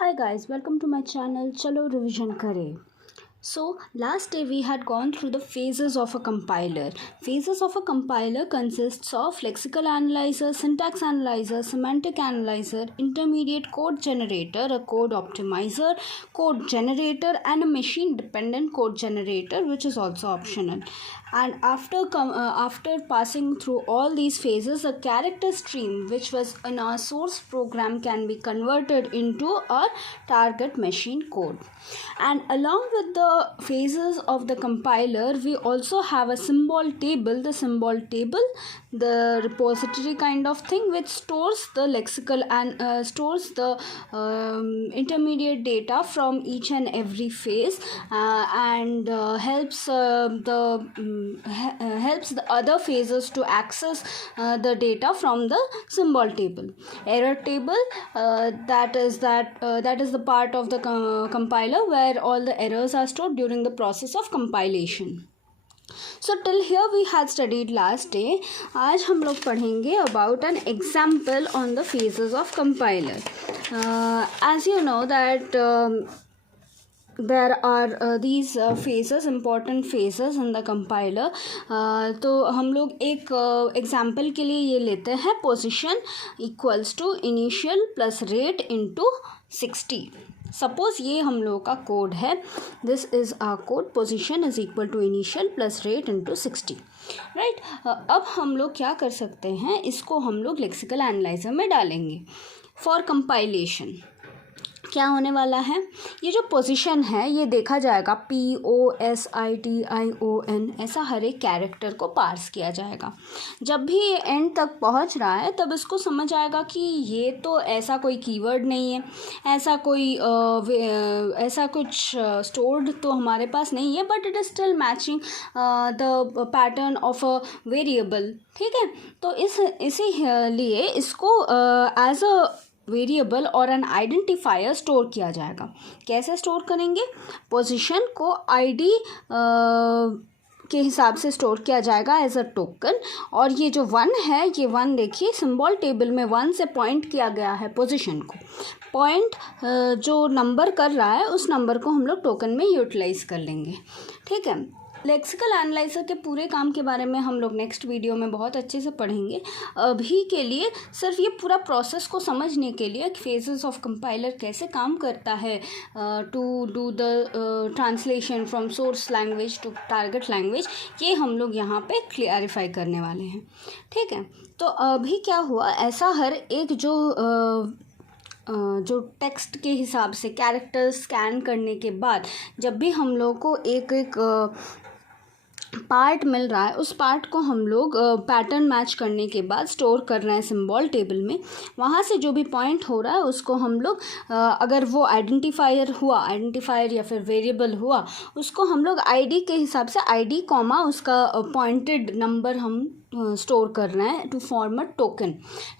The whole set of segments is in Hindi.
Hi guys, welcome to my channel. Chalo revision kare. So last day we had gone through the phases of a compiler. Phases of a compiler consists of lexical analyzer, syntax analyzer, semantic analyzer, intermediate code generator, a code optimizer, code generator, and a machine dependent code generator, which is also optional. And after passing through all these phases, a character stream which was in our source program can be converted into a target machine code. And along with the phases of the compiler, we also have a symbol table. The symbol table, the repository kind of thing, which stores the lexical and stores the intermediate data from each and every phase and helps the other phases to access the data from the symbol table. Error table, that is the part of the compiler where all the errors are stored during the process of compilation. So till here we had studied last day. आज हम लोग पढ़ेंगे about an example on the phases of compiler. As you know that there are these phases, important phases in the compiler. तो हम लोग एक एग्जाम्पल के लिए ये लेते हैं position equals to initial plus rate into 60. Suppose ये हम लोग का कोड है. This is our code. Position is equal to initial plus rate into 60. Right. अब हम लोग क्या कर सकते हैं, इसको हम लोग लेक्सिकल एनालाइजर में डालेंगे फॉर कंपाइलेशन. क्या होने वाला है, ये जो पोजीशन है ये देखा जाएगा POSITION, ऐसा हर एक कैरेक्टर को पार्स किया जाएगा. जब भी ये एंड तक पहुंच रहा है तब इसको समझ आएगा कि ये तो ऐसा कोई कीवर्ड नहीं है, ऐसा कुछ स्टोर्ड तो हमारे पास नहीं है, but it is still matching the pattern of a variable. ठीक है. तो इसीलिए इसको एज अ वेरिएबल और एन आइडेंटिफायर स्टोर किया जाएगा. कैसे स्टोर करेंगे, पोजीशन को आईडी के हिसाब से स्टोर किया जाएगा एज अ टोकन. और ये जो 1 है, ये 1 देखिए सिंबल टेबल में 1 से पॉइंट किया गया है पोजीशन को. पॉइंट जो नंबर कर रहा है उस नंबर को हम लोग टोकन में यूटिलाइज कर लेंगे. ठीक है. लेक्सिकल एनालाइजर के पूरे काम के बारे में हम लोग नेक्स्ट वीडियो में बहुत अच्छे से पढ़ेंगे. अभी के लिए सिर्फ ये पूरा प्रोसेस को समझने के लिए फेजेस ऑफ कंपाइलर कैसे काम करता है to do the translation from source language to target language, ये हम लोग यहाँ पे क्लियरिफाई करने वाले हैं. ठीक है. तो अभी क्या हुआ, ऐसा हर एक जो टेक्स्ट के हिसाब से कैरेक्टर स्कैन करने के बाद जब भी हम लोग को एक पार्ट मिल रहा है, उस पार्ट को हम लोग पैटर्न मैच करने के बाद स्टोर कर रहे हैं सिंबल टेबल में. वहाँ से जो भी पॉइंट हो रहा है उसको हम लोग अगर वो आइडेंटिफायर या फिर वेरिएबल हुआ, उसको हम लोग आईडी के हिसाब से आईडी कॉमा उसका पॉइंटेड नंबर हम स्टोर कर रहे हैं to form a token.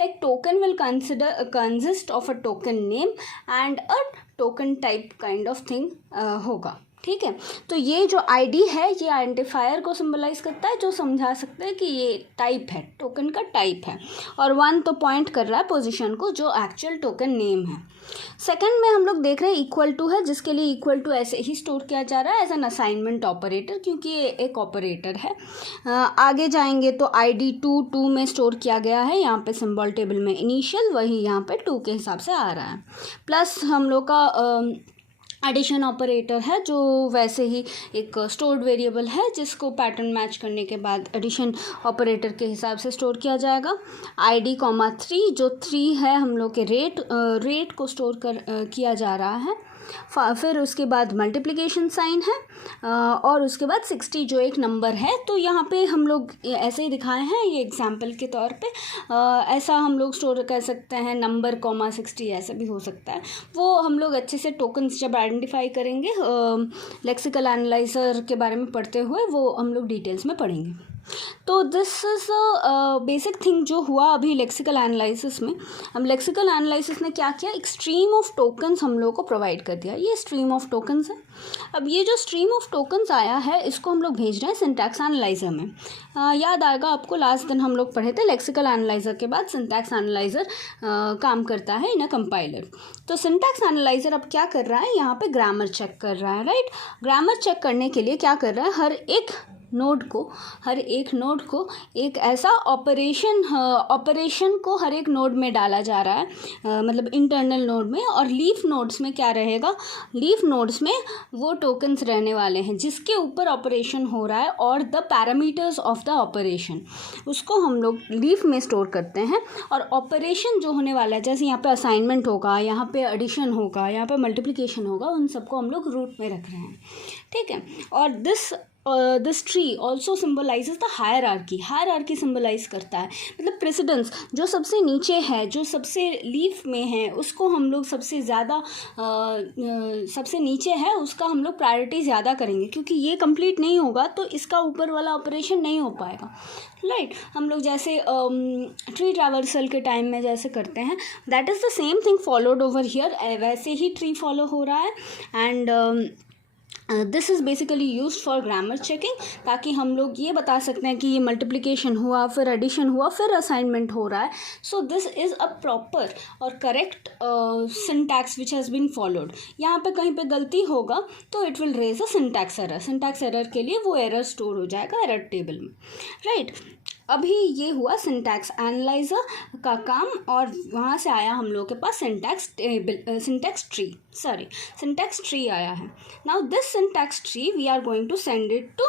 Like token will consist of a token name and a token type kind of thing होगा. ठीक है. तो ये जो आईडी है ये आइडेंटिफायर को सिंबलाइज करता है, जो समझा सकते हैं कि ये टाइप है, टोकन का टाइप है. और 1 तो पॉइंट कर रहा है पोजीशन को, जो एक्चुअल टोकन नेम है. सेकंड में हम लोग देख रहे हैं इक्वल टू है, जिसके लिए इक्वल टू ऐसे ही स्टोर किया जा रहा है एज एन असाइनमेंट ऑपरेटर, क्योंकि ये एक ऑपरेटर है. आगे जाएंगे तो आईडी 2 में स्टोर किया गया है. यहाँ पे सिंबल टेबल में इनिशियल, वही यहाँ पे 2 के हिसाब से आ रहा है. प्लस हम लोग का एडिशन ऑपरेटर है, जो वैसे ही एक स्टोर्ड वेरिएबल है जिसको पैटर्न मैच करने के बाद एडिशन ऑपरेटर के हिसाब से स्टोर किया जाएगा. आईडी कॉमा 3, जो 3 है हम लोग के रेट को स्टोर किया जा रहा है. फिर उसके बाद मल्टीप्लिकेशन साइन है और उसके बाद 60 जो एक नंबर है. तो यहाँ पे हम लोग ऐसे ही दिखाए हैं, ये एग्जाम्पल के तौर पे. ऐसा हम लोग स्टोर कर सकते हैं, नंबर कॉमा 60 ऐसा भी हो सकता है. वो हम लोग अच्छे से टोकन्स जब आइडेंटिफाई करेंगे लेक्सिकल एनालाइजर के बारे में पढ़ते हुए, वो हम लोग डिटेल्स में पढ़ेंगे. तो दिस इज़ बेसिक थिंग जो हुआ अभी लेक्सिकल एनालिसिस में। अब लेक्सिकल एनालिसिस ने क्या किया, एक स्ट्रीम ऑफ टोकन्स हम लोग को प्रोवाइड कर दिया। ये स्ट्रीम ऑफ टोकन्स है। अब ये जो स्ट्रीम ऑफ टोकन्स आया है इसको हम लोग भेज रहे हैं सिंटैक्स एनालाइजर में। याद आएगा आपको, लास्ट दिन हम लोग पढ़े थे लेक्सिकल एनालाइजर के बाद सिंटैक्स एनालाइजर काम करता है इन अ कंपाइलर। तो सिंटैक्स एनालाइजर अब क्या कर रहा है, यहाँ पे ग्रामर चेक कर रहा है, राइट। ग्रामर चेक करने के लिए क्या कर रहा है, हर एक नोड को एक ऐसा ऑपरेशन को हर एक नोड में डाला जा रहा है, मतलब इंटरनल नोड में। और लीफ नोड्स में क्या रहेगा, लीफ नोड्स में वो टोकन्स रहने वाले हैं जिसके ऊपर ऑपरेशन हो रहा है, और the parameters of the operation उसको हम लोग लीफ में स्टोर करते हैं। और ऑपरेशन जो होने वाला है, जैसे यहाँ पे असाइनमेंट होगा, यहाँ पे एडिशन होगा, यहाँ पे मल्टीप्लिकेशन होगा, उन सबको हम लोग रूट में रख रहे हैं, ठीक है। और this tree also symbolises the hierarchy symbolise करता है, मतलब प्रेसिडेंस। जो सबसे नीचे है, जो सबसे लीफ में है, उसको हम लोग सबसे ज़्यादा सबसे नीचे है उसका हम लोग प्रायोरिटी ज़्यादा करेंगे, क्योंकि ये कंप्लीट नहीं होगा तो इसका ऊपर वाला ऑपरेशन नहीं हो पाएगा, राइट। हम लोग जैसे ट्री ट्रैवर्सल के टाइम में जैसे करते हैं, that is the same thing followed over here. वैसे ही ट्री फॉलो हो रहा है। And this is basically use for grammar checking, ताकि हम लोग ये बता सकते हैं कि ये मल्टीप्लिकेशन हुआ, फिर एडिशन हुआ, फिर असाइनमेंट हो रहा है। So this is a proper or correct syntax which has been followed. यहाँ पे कहीं पे गलती होगा तो it will raise a syntax error के लिए वो एरर स्टोर हो जाएगा एरर टेबल में, राइट। अभी ये हुआ सिंटैक्स एनालाइजर का काम, और वहाँ से आया हम लोग के पास सिंटैक्स ट्री आया है। Now this syntax tree we are going to send it to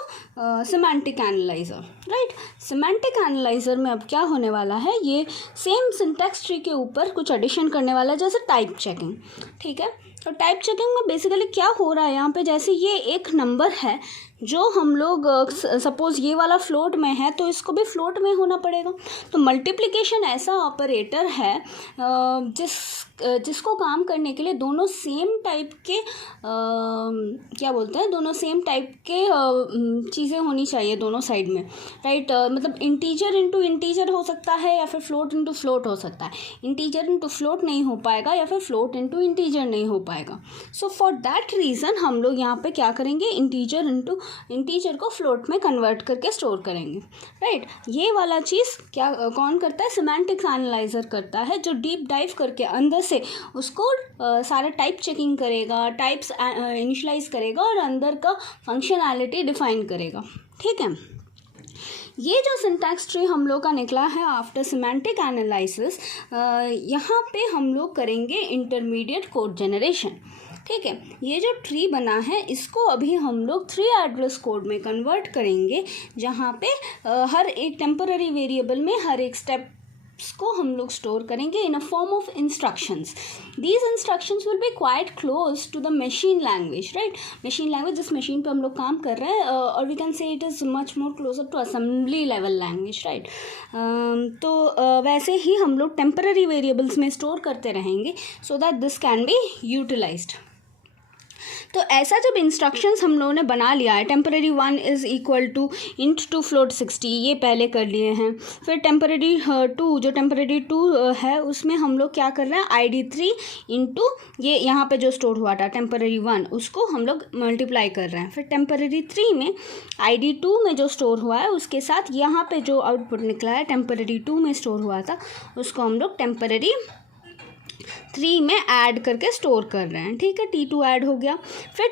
semantic analyser, right. Semantic analyser में अब क्या होने वाला है, ये सेम सिंटैक्स ट्री के ऊपर कुछ एडिशन करने वाला है, जैसे टाइप चेकिंग, ठीक है। तो टाइप चेकिंग में बेसिकली क्या हो रहा है यहाँ पे, जैसे ये एक नंबर है जो हम लोग सपोज़ ये वाला फ्लोट में है तो इसको भी फ्लोट में होना पड़ेगा। तो मल्टीप्लिकेशन ऐसा ऑपरेटर है जिसको काम करने के लिए दोनों सेम टाइप के दोनों सेम टाइप के चीज़ें होनी चाहिए दोनों साइड में, राइट। मतलब इंटीजर इंटू इंटीजर हो सकता है, या फिर फ्लोट इंटू फ्लोट हो सकता है। इंटीजर इंटू फ्लोट नहीं हो पाएगा, या फिर फ्लोट इंटू इंटीजर नहीं हो पाएगा। सो फॉर दैट रीज़न हम लोग यहाँ पे क्या करेंगे, इंटीजर को फ्लोट में कन्वर्ट करके स्टोर करेंगे, राइट। ये वाला चीज़ कौन करता है, सिमेंटिक्स एनालाइजर करता है, जो डीप डाइव करके अंदर से उसको सारा टाइप चेकिंग करेगा, टाइप्स इनिशियलाइज करेगा और अंदर का फंक्शनैलिटी डिफाइन करेगा, ठीक है। ये जो सिंटैक्स ट्री हम लोग का निकला है आफ्टर सिमेंटिक एनालिसिस, यहाँ पे हम लोग करेंगे इंटरमीडिएट कोड जनरेशन, ठीक है। ये जो ट्री बना है इसको अभी हम लोग 3 एड्रेस कोड में कन्वर्ट करेंगे, जहाँ पे हर एक टेम्पररी वेरिएबल में हर एक स्टेप्स को हम लोग स्टोर करेंगे in a form of instructions. These instructions will be quite close to the machine language, right. Machine language जिस मशीन पे हम लोग काम कर रहे हैं, और we can say it is much more closer to assembly level language, right. तो वैसे ही हम लोग टेम्पररी वेरिएबल्स में स्टोर करते रहेंगे so that this can be utilised. तो ऐसा जब इंस्ट्रक्शंस हम लोगों ने बना लिया है, temporary 1 is equal to int to float 60, ये पहले कर लिए हैं। फिर टेम्पररी 2, जो टेम्पररी 2 है उसमें हम लोग क्या कर रहे हैं, ID3 इंटू ये यहाँ पे जो स्टोर हुआ था टेम्पररी 1, उसको हम लोग मल्टीप्लाई कर रहे हैं। फिर टेम्पररी 3 में ID2 में जो स्टोर हुआ है उसके साथ यहाँ पे जो आउटपुट निकला है टेम्पररी 2 में स्टोर हुआ था उसको हम लोग टेम्पररी 3 में ऐड करके स्टोर कर रहे हैं, ठीक है। T2 ऐड हो गया। फिर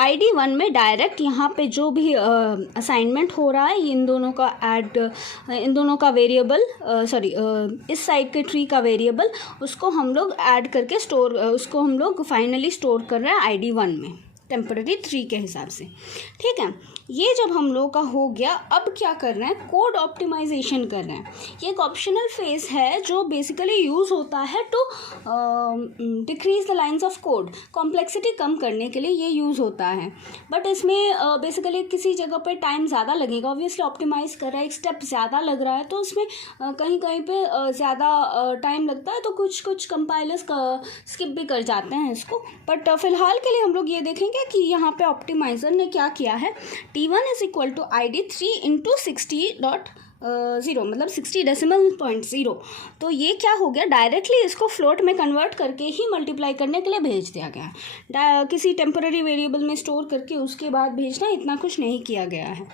ID1 में डायरेक्ट यहाँ पे जो भी असाइनमेंट हो रहा है इन दोनों का वेरिएबल इस साइड के ट्री का वेरिएबल उसको हम लोग ऐड करके उसको हम लोग फाइनली स्टोर कर रहे हैं ID1 में टेम्पररी 3 के हिसाब से, ठीक है। ये जब हम लोग का हो गया, अब क्या कर रहे हैं, कोड ऑप्टिमाइजेशन कर रहे हैं। ये एक ऑप्शनल फेज है जो बेसिकली यूज़ होता है to decrease the lines of code, complexity कम करने के लिए ये यूज़ होता है। बट इसमें बेसिकली किसी जगह पे टाइम ज़्यादा लगेगा, ऑब्वियसली ऑप्टिमाइज़ कर रहा है, एक स्टेप ज़्यादा लग रहा है तो उसमें कहीं कहीं पे ज़्यादा टाइम लगता है, तो कुछ कंपाइलर्स स्किप भी कर जाते हैं इसको। बट फ़िलहाल के लिए हम लोग ये देखेंगे है कि यहाँ पे ऑप्टिमाइज़र ने क्या किया है, T1 is equal to ID3 into 60.0 मतलब 60.0, तो ये क्या हो गया, डायरेक्टली इसको फ्लोट में कन्वर्ट करके ही मल्टीप्लाई करने के लिए भेज दिया गया है। किसी टेम्पररी वेरिएबल में स्टोर करके उसके बाद भेजना, इतना कुछ नहीं किया गया है,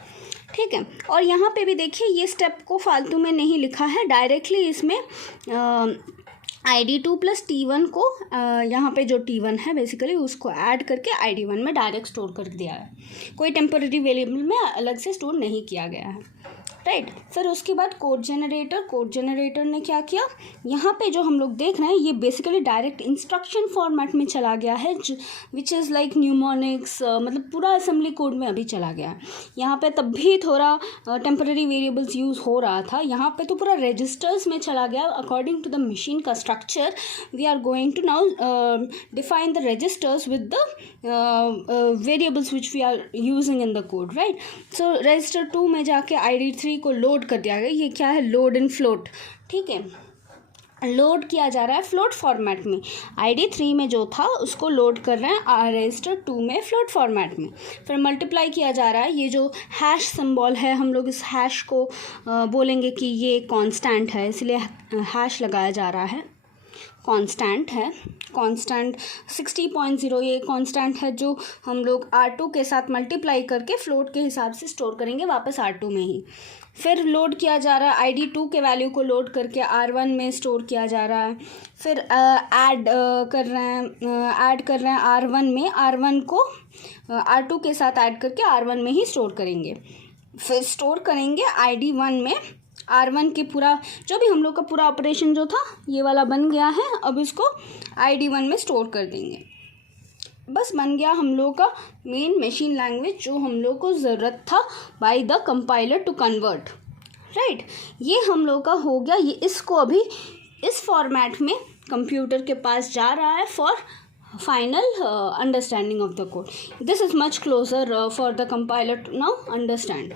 ठीक है। और यहाँ पे भी देखिए ये स्टेप को फालतू में नहीं लिखा है, डायरेक्टली इसमें ID2 प्लस T1 को यहाँ पे जो T1 है बेसिकली उसको ऐड करके ID1 में डायरेक्ट स्टोर कर दिया है, कोई टेम्पररी वेरिएबल में अलग से स्टोर नहीं किया गया है, राइट। फिर उसके बाद कोड जनरेटर ने क्या किया, यहाँ पे जो हम लोग देख रहे हैं ये बेसिकली डायरेक्ट इंस्ट्रक्शन फॉर्मेट में चला गया है, विच इज़ लाइक न्यूमोनिक्स, मतलब पूरा असेंबली कोड में अभी चला गया है। यहाँ पे तब भी थोड़ा टेम्पररी वेरिएबल्स यूज़ हो रहा था, यहाँ पे तो पूरा रजिस्टर्स में चला गया। अकॉर्डिंग टू द मशीन का structure we are going to now define the registers with the variables which we are using in the code, right. So register 2 में जाके ID3 को लोड कर दिया गया। ये क्या है, लोड इन फ्लोट, ठीक है, लोड किया जा रहा है फ्लोट फॉर्मेट में। ID3 में जो था उसको लोड कर रहे हैं रजिस्टर 2 में फ्लोट फॉर्मेट में। फिर मल्टीप्लाई किया जा रहा है, ये जो हैश सिंबल है हम लोग इस हैश को बोलेंगे कि ये कांस्टेंट है, इसलिए हैश लगाया जा रहा है, कांस्टेंट है, कांस्टेंट 60.0 ये कांस्टेंट है जो हम लोग R2 के साथ मल्टीप्लाई करके फ्लोट के हिसाब से स्टोर करेंगे वापस R2 में ही। फिर लोड किया जा रहा है, ID2 के वैल्यू को लोड करके R1 में स्टोर किया जा रहा है। फिर ऐड कर रहे हैं R1 में, R1 को R2 के साथ ऐड करके R1 में ही स्टोर करेंगे। फिर स्टोर करेंगे ID1 में, R1 के पूरा जो भी हम लोग का पूरा ऑपरेशन जो था ये वाला बन गया है, अब इसको ID1 में स्टोर कर देंगे। बस बन गया हम लोग का मेन मशीन लैंग्वेज जो हम लोग को ज़रूरत था by the compiler to convert, right. ये हम लोग का हो गया। ये इसको अभी इस फॉर्मेट में कंप्यूटर के पास जा रहा है for final understanding of the code. This is much closer for the compiler to now understand.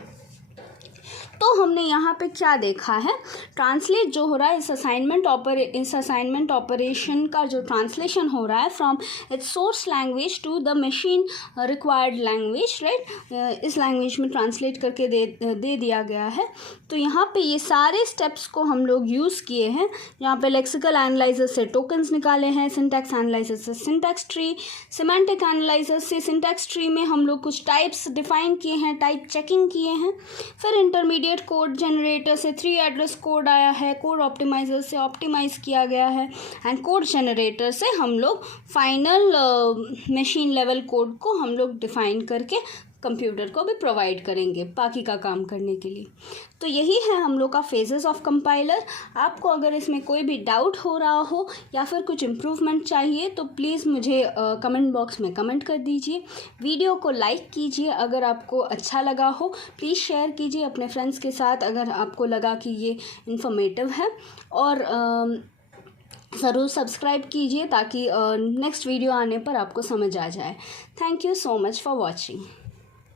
तो हमने यहाँ पे क्या देखा है, ट्रांसलेट जो हो रहा है इस असाइनमेंट ऑपरेशन का जो ट्रांसलेशन हो रहा है from its source language to the machine required language, right. इस लैंग्वेज में ट्रांसलेट करके दे दिया गया है। तो यहाँ पे ये सारे स्टेप्स को हम लोग यूज़ किए हैं। यहाँ पे लेक्सिकल एनालाइजर से टोकन्स निकाले हैं, सिंटैक्स एनालाइजर से सिंटैक्स ट्री, सिमेंटिक एनालाइजर से सिंटैक्स ट्री में हम लोग कुछ टाइप्स डिफाइन किए हैं, टाइप चेकिंग किए हैं। फिर इंटरमीडिएट कोड जनरेटर से 3 एड्रेस कोड आया है, कोड ऑप्टिमाइजर से ऑप्टिमाइज़ किया गया है, एंड कोड जनरेटर से हम लोग फाइनल मशीन लेवल कोड को हम लोग डिफाइन करके कंप्यूटर को भी प्रोवाइड करेंगे बाकी का काम करने के लिए। तो यही है हम लोग का फेजेस ऑफ कंपाइलर। आपको अगर इसमें कोई भी डाउट हो रहा हो या फिर कुछ इम्प्रूवमेंट चाहिए तो प्लीज़ मुझे कमेंट बॉक्स में कमेंट कर दीजिए। वीडियो को लाइक कीजिए अगर आपको अच्छा लगा हो, प्लीज़ शेयर कीजिए अपने फ्रेंड्स के साथ अगर आपको लगा कि ये इन्फॉर्मेटिव है, और ज़रूर सब्सक्राइब कीजिए ताकि नेक्स्ट वीडियो आने पर आपको समझ आ जाए। Thank you so much for watching.